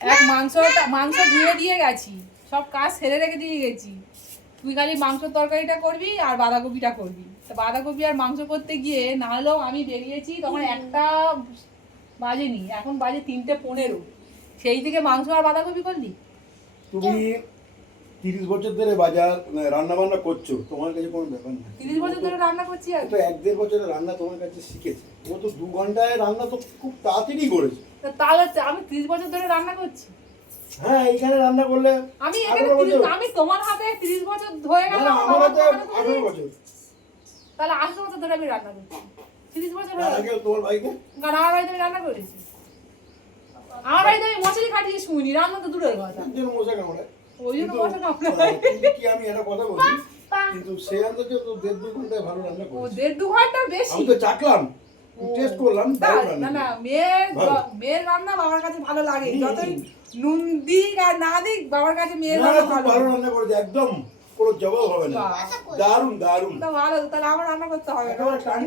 এক মাংস ধুয়ে দিয়ে গেছি, সব কাজ সেরে রেখে দিয়ে গেছি। তুই খালি মাংসের তরকারিটা করবি আর বাঁধাকপিটা করবি। তো বাঁধাকপি আর মাংস করতে গিয়ে না হলেও আমি বেরিয়েছি তখন 1টা বাজেনি, এখন বাজে 3:15। সেই থেকে মাংস আর বাঁধাকপি করলি? তুমি 30 বছর ধরে বাজার রান্না বান্না করছো, তোমার কাছে কোনো ব্যাপার না। 30 বছর ধরে রান্না করছি আর তো 1-1.5 বছরের রান্না তোমার কাছে শিখেছে। ও তো 2 ঘন্টায় রান্না তো খুব তাড়াতাড়ি করেছে। তাহলে আমি 30 বছর ধরে রান্না করছি। হ্যাঁ, এইখানে রান্না করলে আমি আমি তোমার হাতে 30 বছর হয়ে গেল। আমার হাতে 18 বছর। তাহলে 18 বছর ধরে আমি রান্না করছি। 30 বছর আগে তোমার ভাইকে আমার বাড়িতে আমি রান্না করেছি। আমার বাড়িতে আমি মশারি খাটিয়ে শুনি, রান্না তো দূরের কথা। একজন মশা কামড়ায়। ওই জন্য মশা কামড়ায়। কিন্তু কি আমি একটা কথা বলি, কিন্তু সে আন্দাজে তো 1.5-2 ঘন্টায় ভালো রান্না ও করেছে। 1.5-2 ঘন্টা বেশি। আমি তো চাকলাম, টেস্ট করলাম, দারুণ রান্না। না মেয়ের রান্না বাবার কাছে ভালো লাগে। যতই নুন দিক আর না দিক, বাবার কাছে মেয়ের রান্না ভালো রান্না করেছে, একদম কোনো জবাব হবে না। দারুণ দারুণ। তো ভালো, তাহলে আমার রান্না করতে হবে না। একেবারে টান।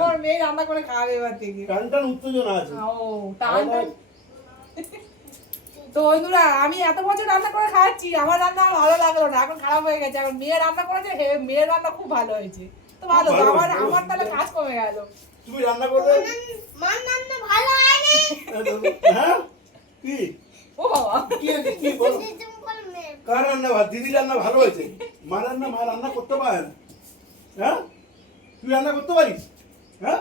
তোর মেয়ে রান্না করে খাওয়াবে এবার থেকে। টান উত্তেজনা আছে। ও টান। তো বন্ধুরা, আমি এত বছর রান্না করে খাচ্ছি, আমার রান্না আর ভালো লাগলো না, এখন খারাপ হয়ে গেছে। এখন মেয়ে রান্না করেছে, মেয়ের রান্না খুব ভালো হয়েছে। তো ভালো, আমার তাহলে কাজ কমে গেল। তুমি রান্না করবে? মান রান্না ভালো হয়নি। হ্যাঁ কি? ও বাবা, কি বল? কার রান্না ভালো? দিদি রান্না ভালো হয়েছে। মা রান্না করতে পারে না। হ্যাঁ, তুই রান্না করতে পারিস? হ্যাঁ।